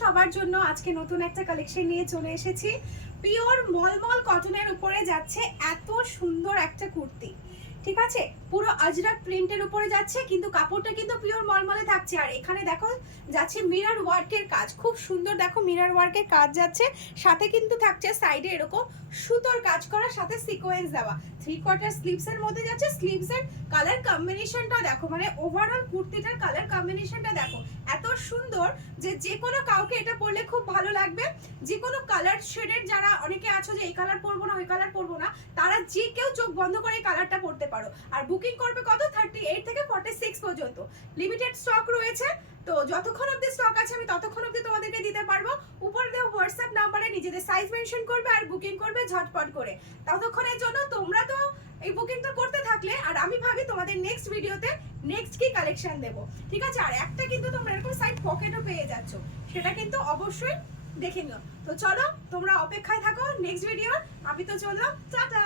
সবার জন্য আজকে নতুন একটা কালেকশন নিয়ে চলে এসেছি। পিওর মলমল কটনের উপরে যাচ্ছে এত সুন্দর একটা কুর্তি, ঠিক আছে? পুরো আজরাক প্রিন্টের উপরে যাচ্ছে, কিন্তু কাপড়টা কিন্তু পিওর মলমলে থাকছে। আর এখানে দেখো যাচ্ছে মিরর ওয়ার্কের কাজ, খুব সুন্দর। দেখো মিরর ওয়ার্কের কাজ যাচ্ছে, সাথে কিন্তু থাকছে সাইডে এরকম সুতোর কাজ করা, সাথে সিকোয়েন্স দেওয়া। 3/4 স্লিভসের মধ্যে যাচ্ছে। স্লিভসের কালার কম্বিনেশনটা দেখো, মানে ওভারঅল কুর্তিটার কালার কম্বিনেশনটা দেখো এত সুন্দর যে যে কোনো কাউকে এটা পরলে খুব ভালো লাগবে। যে কোনো কালার শেডের যারা অনেকে আছো যে এই কালার পরবো না ওই কালার পরবো না, তারা যে কেউ চোখ বন্ধ করে এই কালারটা পরতে পারো। আর বুকিং করবে কত? 38 থেকে 46 পর্যন্ত লিমিটেড স্টক রয়েছে। তো যতক্ষণ অবধি স্টক আছে আমি ততক্ষণ অবধি তোমাদেরকে দিতে পারবো। উপরে দেওয়া হোয়াটসঅ্যাপ নাম্বারে নিজেদের সাইজ মেনশন করবে আর বুকিং করবে ঝটপট করে। ততক্ষণের জন্য তোমরা তো এই বুকিংটা করতে থাকলে, আর আমি ভাবি তোমাদের নেক্সট ভিডিওতে নেক্সট কি কালেকশন দেব, ঠিক আছে? আর একটা কিন্তু তোমরা এরকম সাইড পকেটও পেয়ে যাচ্ছ, সেটা কিন্তু অবশ্যই দেখে নিও। তো চলো তোমরা অপেক্ষায় থাকো নেক্সট ভিডিও। আমি তো চললাম, টাটা।